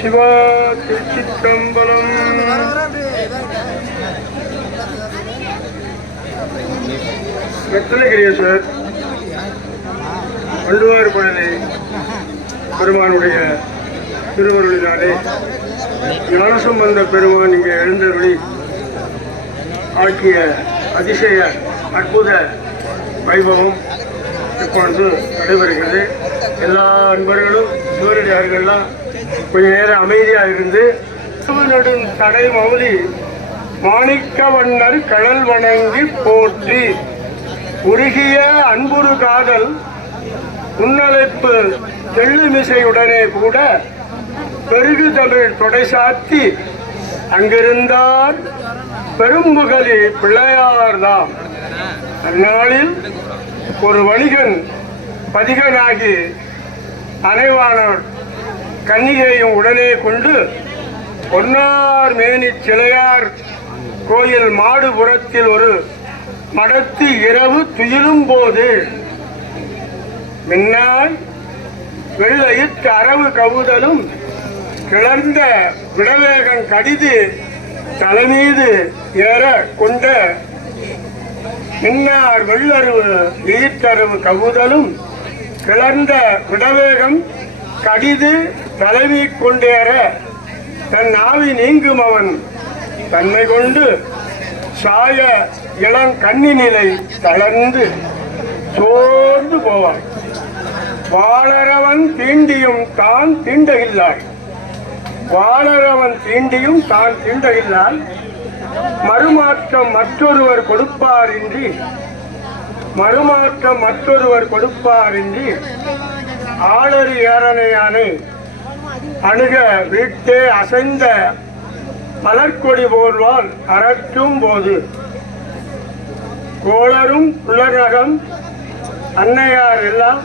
Siva Thiruchitrambalam. Sir? வள்ளுவார் பழனி பெருமானுடைய திருவருளினாலே ஞானசம்பந்த பெருமான் இங்கே எழுந்தருளி ஆக்கிய அதிசய அற்புத வைபவம் இப்பொழுது நடைபெறுகிறது. எல்லா அன்பர்களும் சிவரடியார்கள்லாம் கொஞ்ச நேரம் அமைதியாக இருந்து நடும் தடை மௌலி மாணிக்க வண்ணர் கடல் வணங்கி போற்றி. உருகிய அன்புரு காதல் முன்னழைப்பு தெள்ளுமிசையுடனே கூட பெருகு தமிழ் தொடை சாத்தி. அங்கிருந்தார் பெரும்புகலி பிள்ளையார்தாம் அந்நாளில் ஒரு வணிகன் பதிகனாகி அனைவானவர் கன்னிகையும் உடனே கொண்டு பொன்னார் மேனி சிலையார் கோயில் மாடுபுறத்தில் ஒரு மடத்து இரவு துயிலும் போது மின்னாய் வெள்ளையிட்டு அரவு கவுதலும் கிளர்ந்த விடவேகம் கடிது தலைமீது ஏற கொண்ட மின்னார் வெள்ளருவு ஈட்டரவு கவுதலும் கிளர்ந்த விடவேகம் கடிது தலைவி கொண்டேற தன் ஆவி நீங்கும் அவன் தன்மை கொண்டு சாய இளம் கன்னி நிலை தளர்ந்து சோர்ந்து போவான் வாழறவன் தீண்டியும் தான் தீண்டகில்லாய். வாழறவன் தீண்டியும் தான் தீண்டகில்லாய். மறுமாற்றம் மற்றொருவர் கொடுப்பாரின்றி மறுமாற்றம் மற்றொருவர் கொடுப்பாரின்றி ஆளறி ஏறனையானை. அணுக வீட்டே அசைந்த மலர்கொடி போர்வால் அரற்றும் போது. கோளரும் புலரகம் அன்னையார் எல்லாம்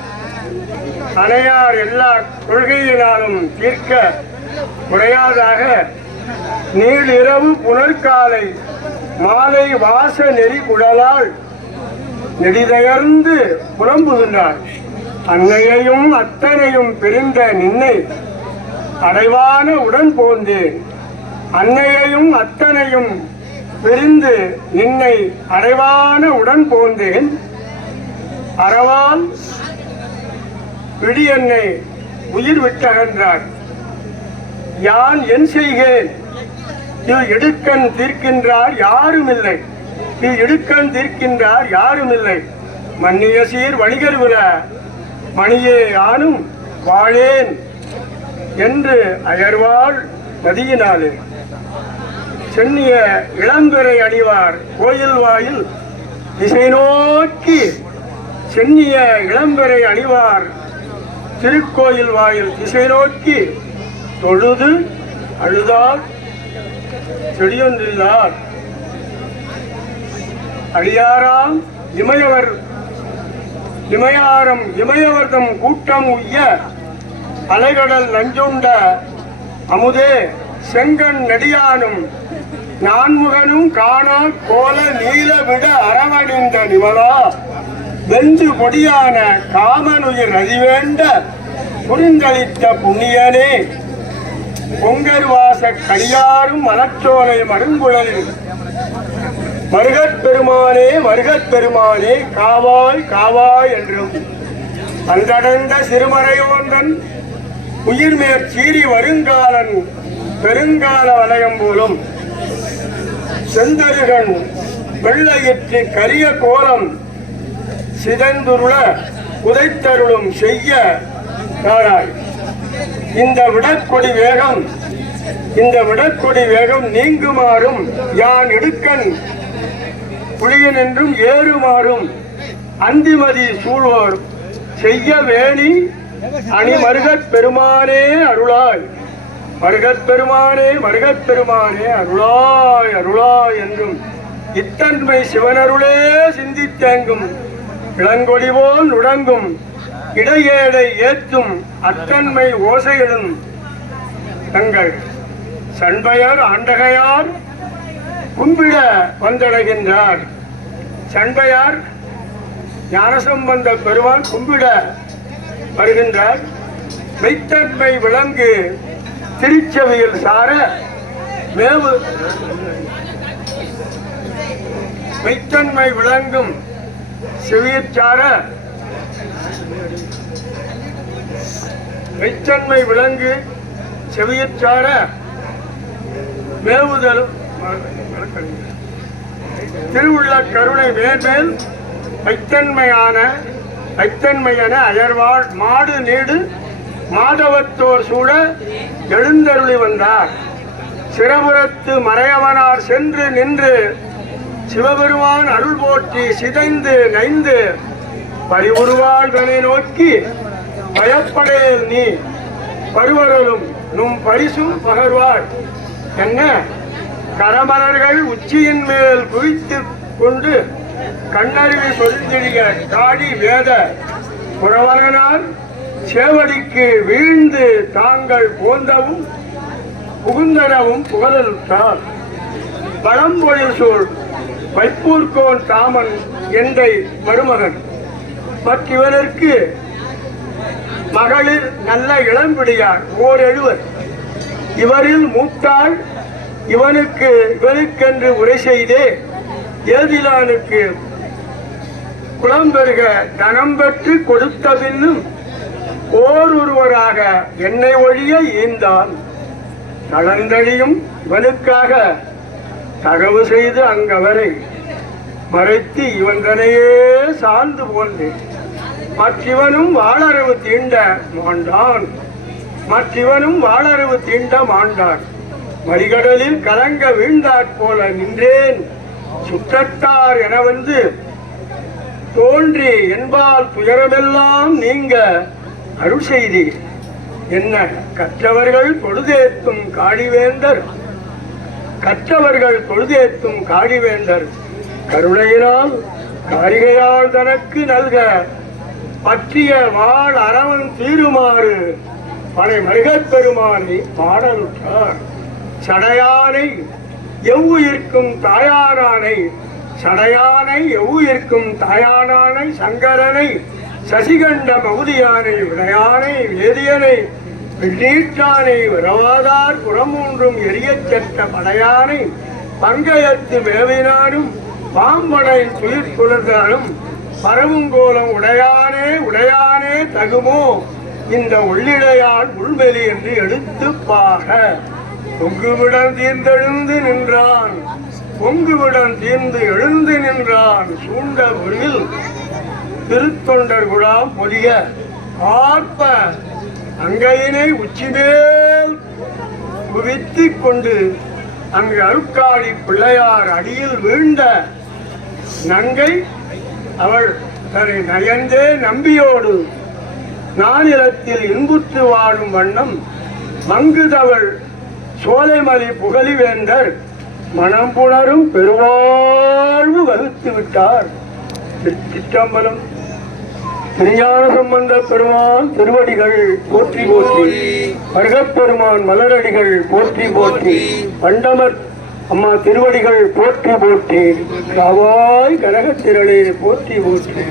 அணையார் எல்லா கொள்கையினாலும் தீர்க்க குறையாதாக நீளிரவு புனர்காலை மாலை வாச நெறி குழலால் நெடிதயர்ந்து புலம்புகின்றார். அன்னையையும் அத்தனையும் பிரிந்த நின்னை அடைவான உடன் போந்து அன்னையையும் அத்தனையும் பிரிந்து நின்னை அடைவான உடன் போந்தேன். அறவால் பிடி என்னை உயிர் விட்டகன்றார். யான் என் செய்கேன்? இது இடுக்கண் தீர்க்கின்றார் யாரும் இல்லை இது இடுக்கண் தீர்க்கின்றார் யாரும் இல்லை மன்னிய சீர் வணிகர் விழ மணியே ஆனும் வாழேன். என்று அயர்வாள் நதியினாலே. சென்னிய இளந்துரை அணிவார் கோயில் வாயில் திசை நோக்கி சென்னிய இளம்பெறை அணிவார் திருக்கோயில் வாயில் திசை நோக்கி தொழுது அழுதார். செடியொன்றில்லார். அழியாராம் இமயவர் இமயாரம் இமயவர்தம் கூட்டம் உய்ய அலைகடல் நஞ்சுண்ட அமுதே செங்கன் நெடியானும் நான்முகனும் காணா கோல நீல விட அரவணிந்த நிமலா வெந்து பொடியான காமனுயிர் அறிவேண்ட புரிந்தளித்த புண்ணியனே. பொங்கர்வாச கடியாரும் மலச்சோலை மருங்குழலில். வருகத் பெருமானே வருகத் பெருமானே காவாய் காவாய் என்றும். அந்தடந்த சிறுமறையோன்றன் உயிர்மேற் சீறி வருங்காலன் பெருங்கால வலயம் போலும் செந்தருகன் வெள்ளையிற்று கரிய கோலம் சிதந்துருள உதைத்தருளும் செய்ய நாடாய் இந்த விடற்கொடி வேகம் இந்த விடற்கொடி வேகம் நீங்குமாறும் யான் இடுக்கன் புலியன் என்றும் ஏறுமாறும் அந்திமதி சூழ்வோர் செய்ய வேணி அணி மருகத் பெருமானே அருளாய். மருகத் பெருமானே மருகத் பெருமானே அருளாய் அருளாய் என்றும் இத்தன்மை சிவனருளே சிந்தித்தேங்கும். இளங்கொடி நுடங்கும். இடையேடை ஏற்றும் அத்தன்மை ஓசையிடும். தங்கள் சண்பையர் ஆண்டகையார் கும்பிட வந்தடைகின்றார். சண்பையார் ஞானசம்பந்த பெருமான் கும்பிட வருகின்றார் மெய்த்தன்மை விளங்கு திருச்செவியில் சார மேவு. மெய்த்தன்மை விளங்கும் செவியச்சார மெய்த்தன்மை விளங்கு செவியச்சார மேவுதலும். திருவுள்ள கருணை மேன்மேல் மைத்தன்மையான மைத்தன்மையன அயர்வாழ் மாடு நீடு மாதவத்தோர் சூழ எழுந்தருளி வந்தார். சிறபுரத்து மறையவனார் சென்று நின்று சிவபெருமான் அருள் போற்றி சிதைந்து நைந்து பரிவுருவாள்களை நோக்கி பயப்படே நீ பருவரலும் நும் பரிசும் பகர்வாள் என்ன? கரமலர்கள் உச்சியின் மேல் குவித்து கொண்டு கண்ணருவி சொல்லிய காடி வேத புறவரனால் சேவடிக்கு வீழ்ந்து தாங்கள் போந்தவும் புகுந்தனவும் புகழலுற்றார். பழம்பொழில் சூழ் வைப்பூர்கோன் தாமன் என்றை மருமகன். மற்றவருக்கு மகளிர் நல்ல இளம்பிடியார் ஓர் எழுவர். இவரில் மூத்தாள் இவனுக்கு இவனுக்கென்று உரை செய்தே ஏதிலானுக்கு குளம் பெருக தனம் பெற்று கொடுத்த பின்னும் ஓர் ஒருவராக என்னை ஒழிய ஈந்தான் தளந்தழியும் இவனுக்காக தகவு செய்து அங்கவரை மறைத்து இவன்தனையே சார்ந்து போந்தேன் மற்றவனும் வாழறிவு தீண்ட மாண்டான். மற்றவனும் வாழறிவு தீண்ட மாண்டான். வழிகடலில் கலங்க வீழ்ந்தாற் போல நின்றேன். சுற்றத்தார் என வந்து தோன்றி என்பால் துயரமெல்லாம் நீங்க அருள் செய்தி என்ன கற்றவர்கள் பொழுதேத்தும் காடிவேந்தர்? கற்றவர்கள் பொழுதேத்தும் காடிவேந்தர். கருணையினால் காரிகையால் தனக்கு நல்க பற்றிய வாழ் அறவன் தீருமாறு பனை மருகப் பெருமானை பாடலுற்றார். சடையானை எவ்வுயிர்க்கும் தாயாரானை சடையானை எவ்வுயிர்க்கும் தாயானானை சங்கரனை சசிகண்ட மகுதியானை விடையானை வேதியனை வெள்ளீட்டானை விரவாதார் புறமூன்றும் எரியச்சட்ட படையானை பங்கயத்து மேவினானும் பாம்பனை துயிர் குளிர்ந்தாலும் பரவுங்கோலம் உடையானே உடையானே தகுமோ? இந்த உள்ளிடையால் உள்வெளி என்று எடுத்து பாக தீர்ந்தெழுந்து நின்றான். பொங்குவிடன் தீர்ந்து எழுந்து நின்றான் சூண்ட பொருள் திருத்தொண்டர் குழாம் பொதிய ஆர்ப்ப அங்கையினை உச்சிமேல் குவித்துக் கொண்டு அங்கு அருக்காடி பிள்ளையார் அடியில் வீழ்ந்த நங்கை அவள் தன்னை நயந்தே நம்பியோடு நானிலத்தில் இன்புற்று வாழும் வண்ணம் மங்குதவள் சோலைமலை புகழிவேந்தர் மனம் புணரும் பெருவாழ்வு வகுத்து விட்டார். சிற்றம்பலம் திருஞான சம்பந்த பெருமான் திருவடிகள் போற்றி போற்றி. வருகப்பெருமான் மலரடிகள் போற்றி போற்றி. பண்டமர் அம்மா திருவடிகள் போற்றி போற்றி. காவாய் கனகத்திரளே போற்றி போற்றி.